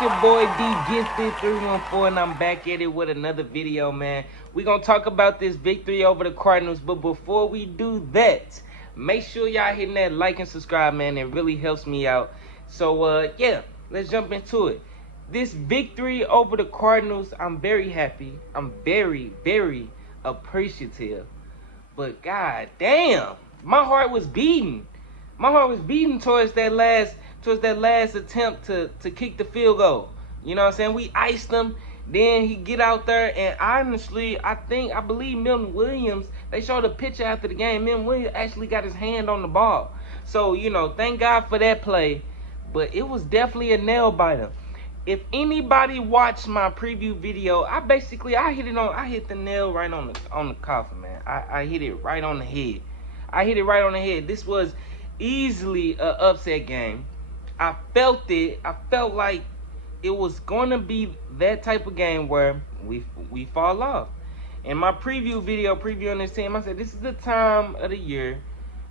It's your boy D Gifted 314, and I'm back at it with another video, man. We're gonna talk about this victory over the Cardinals, but before we do that, make sure y'all hitting that like and subscribe, man. It really helps me out. So yeah, let's jump into it. This victory over the Cardinals, I'm very happy. I'm very, very appreciative. But god damn, my heart was beating. My heart was beating towards that last attempt to kick the field goal. You know what I'm saying? We iced them. Then he get out there, and honestly, I believe Milton Williams, they showed a picture after the game. Milton Williams actually got his hand on the ball. So, you know, thank God for that play. But it was definitely a nail biter. If anybody watched my preview video, I hit the nail right on the coffin, man. I hit it right on the head. I hit it right on the head. This was easily an upset game. I felt it. I felt like it was going to be that type of game where we fall off. In my preview video, previewing this team, I said this is the time of the year,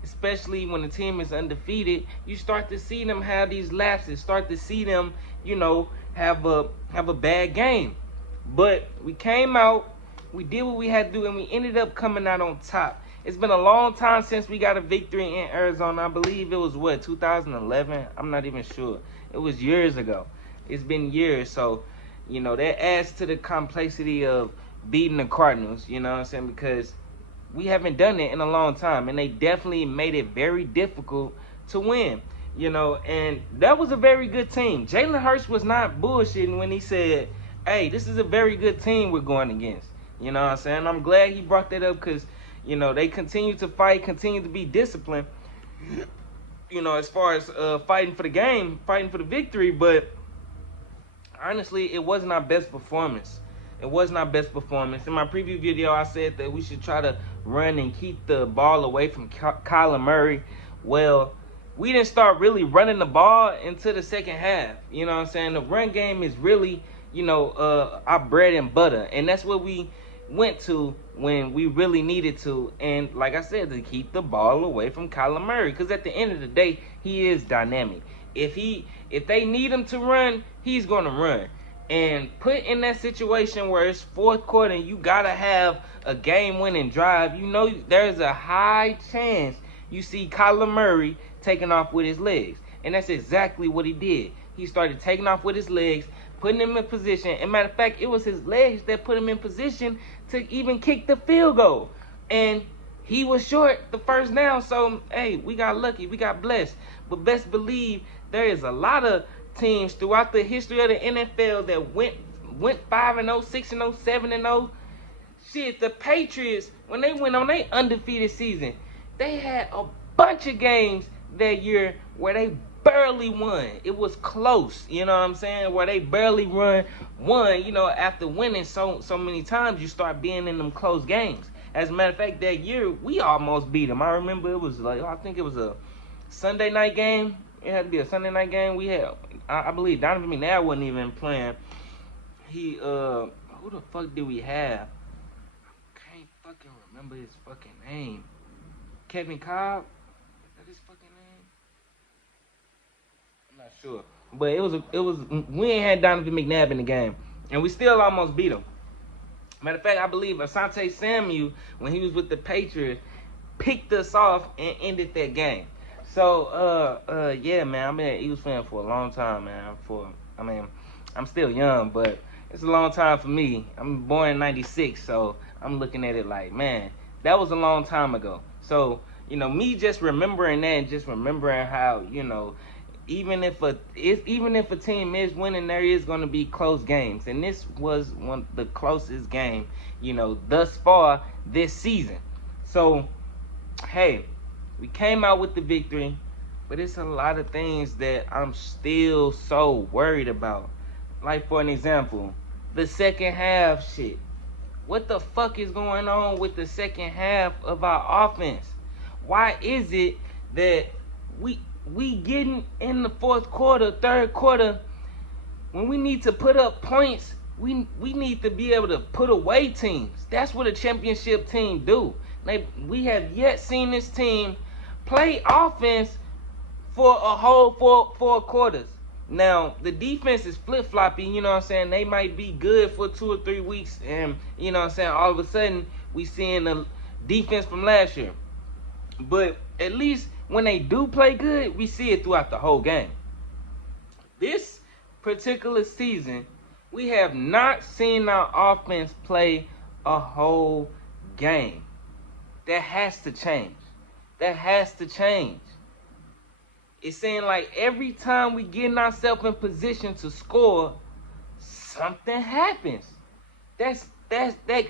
especially when the team is undefeated, you start to see them have these lapses, start to see them, you know, have a bad game. But we came out, we did what we had to do, and we ended up coming out on top. It's been a long time since we got a victory in Arizona. I believe it was, 2011? I'm not even sure. It was years ago. It's been years. So, you know, that adds to the complexity of beating the Cardinals, you know what I'm saying? Because we haven't done it in a long time. And they definitely made it very difficult to win, you know. And that was a very good team. Jalen Hurts was not bullshitting when he said, hey, this is a very good team we're going against. You know what I'm saying? I'm glad he brought that up because, you know, they continue to fight, continue to be disciplined, you know, as far as fighting for the game, fighting for the victory. But honestly, it wasn't our best performance. It wasn't our best performance. In my preview video, I said that we should try to run and keep the ball away from Kyler Murray. Well, we didn't start really running the ball until the second half. You know what I'm saying? The run game is really, you know, our bread and butter. And that's what we went to when we really needed to, and like I said, to keep the ball away from Kyler Murray, because at the end of the day, he is dynamic. If they need him to run, he's gonna run. And put in that situation where it's fourth quarter and you gotta have a game-winning drive, you know there's a high chance you see Kyler Murray taking off with his legs, and that's exactly what he did. He started taking off with his legs, putting him in position. And matter of fact, it was his legs that put him in position to even kick the field goal. And he was short the first down. So, hey, we got lucky. We got blessed. But best believe there is a lot of teams throughout the history of the NFL that went 5-0, 6-0, 7-0. Shit, the Patriots, when they went on their undefeated season, they had a bunch of games that year where they barely won. It was close, you know what I'm saying? Where they barely won, you know, after winning so many times, you start being in them close games. As a matter of fact, that year, we almost beat them. I remember it was like, I think it was a Sunday night game. It had to be a Sunday night game. We had, I believe Donovan McNabb wasn't even playing. He, who the fuck did we have? I can't fucking remember his fucking name. Kevin Cobb? Is that his fucking name? Not sure, but it was we ain't had Donovan McNabb in the game, and we still almost beat him. Matter of fact, I believe Asante Samuel, when he was with the Patriots, picked us off and ended that game. So yeah, man, I've been an Eagles fan for a long time, man. I'm still young, but it's a long time for me. I'm born in '96, so I'm looking at it like, man, that was a long time ago. So, you know, me just remembering that and just remembering how, you know, even if a team is winning, there is going to be close games. And this was one of the closest game, you know, thus far this season. So, hey, we came out with the victory, but it's a lot of things that I'm still so worried about. Like, for an example, the second half shit. What the fuck is going on with the second half of our offense? Why is it that we getting in the fourth quarter, third quarter, when we need to put up points, we need to be able to put away teams. That's what a championship team do. We have yet seen this team play offense for a whole four quarters. Now, the defense is flip-floppy, you know what I'm saying? They might be good for 2 or 3 weeks, and, you know what I'm saying, all of a sudden, we seeing the defense from last year. But at least when they do play good, we see it throughout the whole game. This particular season, we have not seen our offense play a whole game. That has to change. That has to change. It's saying like every time we get ourselves in position to score, something happens. That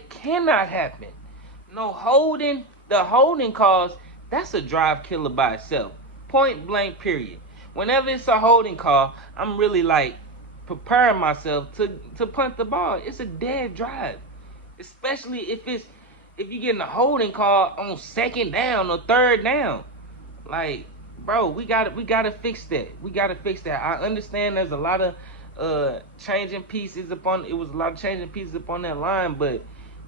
cannot happen. No holding. The holding calls, that's a drive killer by itself. Point blank, period. Whenever it's a holding call, I'm really like preparing myself to punt the ball. It's a dead drive. Especially if you're getting a holding call on 2nd down or 3rd down. Like, bro, we gotta fix that. We gotta fix that. I understand there's a lot of changing pieces upon that line, but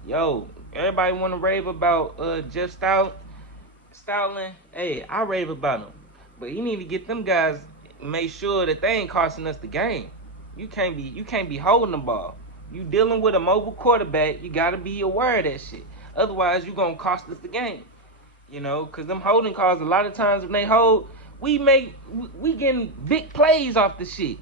yo, everybody wanna rave about Jeff Stoutland. Hey, I rave about him. But you need to get them guys, make sure that they ain't costing us the game. You can't be holding the ball. You dealing with a mobile quarterback, you gotta be aware of that shit. Otherwise, you gonna cost us the game. You know, because them holding calls, a lot of times when they hold, we getting big plays off the shit.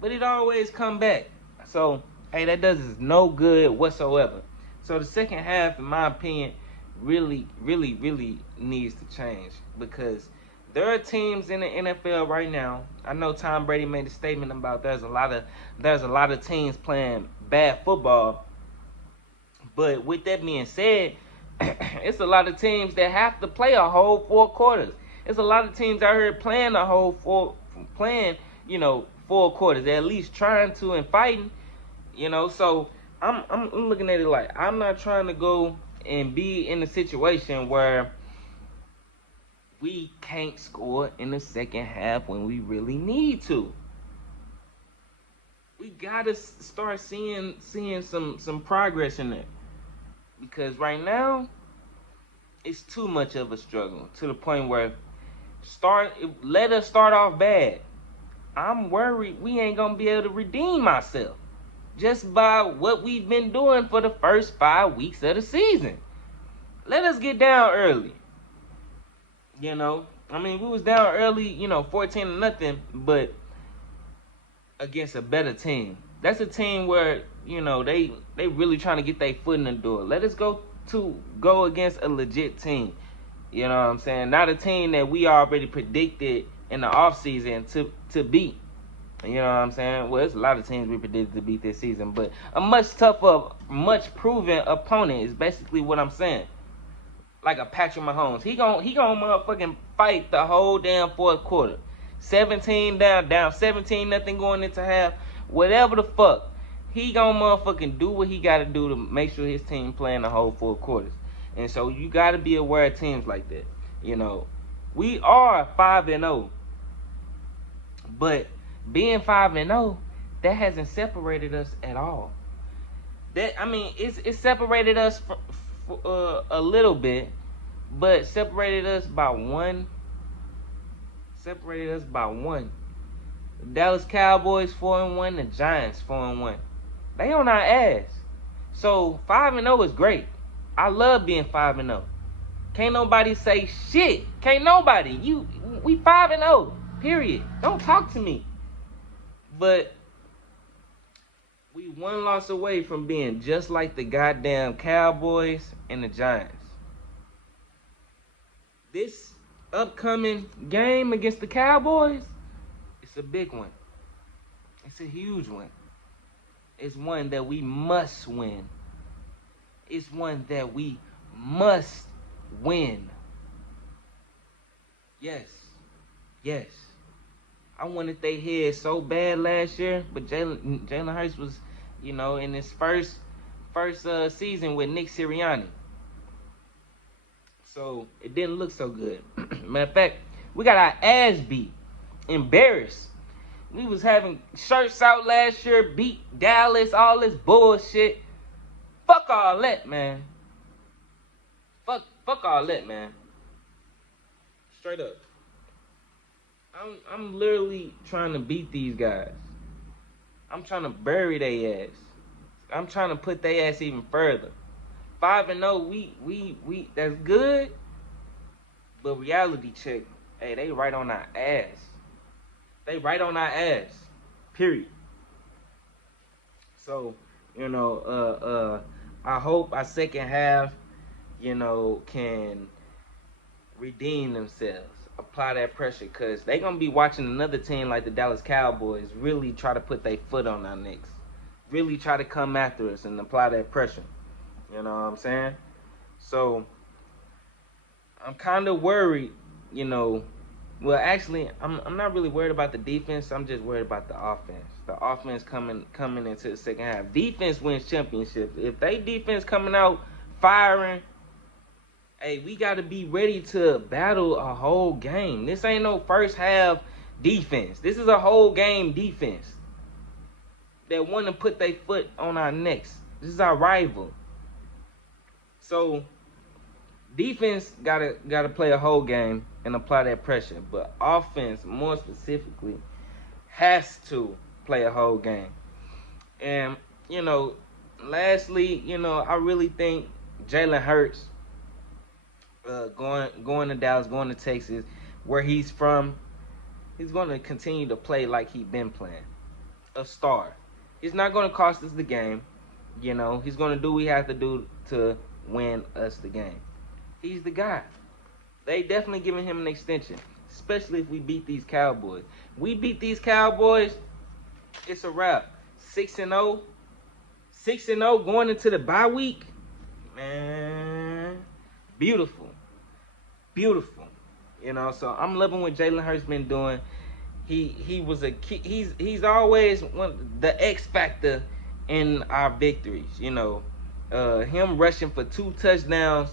But it always come back. So, hey, that does us no good whatsoever. So the second half, in my opinion, really needs to change. Because there are teams in the NFL right now. I know Tom Brady made a statement about there's a lot of teams playing bad football. But with that being said, it's a lot of teams that have to play a whole 4 quarters. It's a lot of teams out here playing the whole 4 quarters. They're at least trying to and fighting, you know. So I'm looking at it like I'm not trying to go and be in a situation where we can't score in the second half when we really need to. We gotta start seeing some progress in there. Because right now, it's too much of a struggle to the point where let us start off bad. I'm worried we ain't gonna be able to redeem ourselves just by what we've been doing for the first 5 weeks of the season. Let us get down early. You know, I mean, we was down early, 14-0, but against a better team. That's a team where, they really trying to get their foot in the door. Let us go against a legit team. You know what I'm saying? Not a team that we already predicted in the offseason to beat. You know what I'm saying? Well, there's a lot of teams we predicted to beat this season, but a much tougher, much proven opponent is basically what I'm saying. Like a Patrick Mahomes. He gon' motherfucking fight the whole damn 4th quarter. 17 down 17-0 going into half. Whatever the fuck, he gonna motherfucking do what he gotta do to make sure his team playing the whole 4 quarters. And so you gotta be aware of teams like that. You know, we are 5-0, but being 5-0, that hasn't separated us at all. It separated us a little bit, but separated us by one. The Dallas Cowboys 4-1, the Giants 4-1. They on our ass. So 5-0 is great. I love being 5-0. Can't nobody say shit. Can't nobody. We 5-0. Period. Don't talk to me. But we one loss away from being just like the goddamn Cowboys and the Giants. This upcoming game against the Cowboys, it's a big one. It's a huge one. It's one that we must win. It's one that we must win. Yes. I wanted they head so bad last year, but Jalen Hurts was, in his first season with Nick Sirianni. So it didn't look so good. Matter of fact, we got our ass beat, embarrassed. We was having shirts out last year, beat Dallas, all this bullshit. Fuck all that, man. Fuck all that, man. Straight up. I'm literally trying to beat these guys. I'm trying to bury their ass. I'm trying to put their ass even further. 5-0, we that's good. But reality check, hey, they right on our ass. They right on our ass. Period. So, I hope our second half, can redeem themselves. Apply that pressure, because they going to be watching another team like the Dallas Cowboys really try to put their foot on our necks. Really try to come after us and apply that pressure. You know what I'm saying? So, I'm kind of worried, Well, actually, I'm not really worried about the defense. I'm just worried about the offense. The offense coming into the second half. Defense wins championships. If they defense coming out firing, hey, we got to be ready to battle a whole game. This ain't no first half defense. This is a whole game defense that want to put their foot on our necks. This is our rival. So defense gotta play a whole game and apply that pressure, but offense, more specifically, has to play a whole game. And lastly, I really think Jalen Hurts, going to Dallas, going to Texas, where he's from, he's going to continue to play like he's been playing, a star. He's not going to cost us the game. He's going to do what he has to do to win us the game. He's the guy. They definitely giving him an extension, especially if we beat these Cowboys. We beat these Cowboys, it's a wrap. 6-0. 6-0 going into the bye week. Man, beautiful. Beautiful. So I'm loving what Jalen Hurts been doing. He was a key. He's always the X factor in our victories. Him rushing for 2 touchdowns,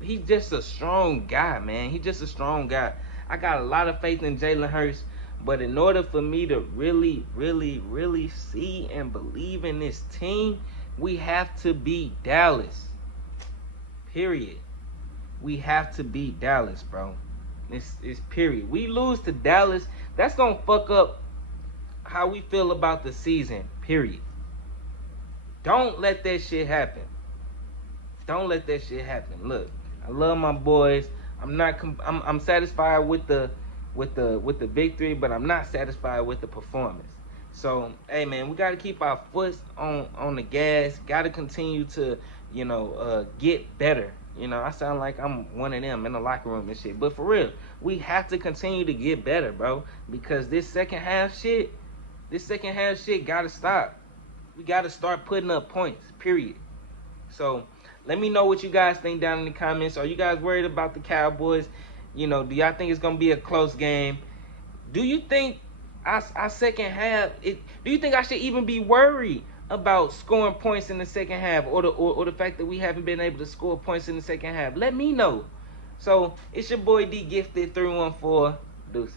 he's just a strong guy, man. He's just a strong guy. I got a lot of faith in Jalen Hurts, but in order for me to really, really, really see and believe in this team, we have to beat Dallas. Period. We have to beat Dallas, bro. It's period. We lose to Dallas, that's gonna fuck up how we feel about the season. Period. Don't let that shit happen. Don't let that shit happen. Look, I love my boys. I'm satisfied with the victory, but I'm not satisfied with the performance. So, hey man, we gotta keep our foot on the gas. Gotta continue to, get better. I sound like I'm one of them in the locker room and shit. But for real, we have to continue to get better, bro. Because this second half shit gotta stop. We gotta start putting up points, period. So let me know what you guys think down in the comments. Are you guys worried about the Cowboys? Do y'all think it's gonna be a close game? Do you think our second half? Do you think I should even be worried about scoring points in the second half, or the fact that we haven't been able to score points in the second half? Let me know. So it's your boy D Gifted 314. Deuces.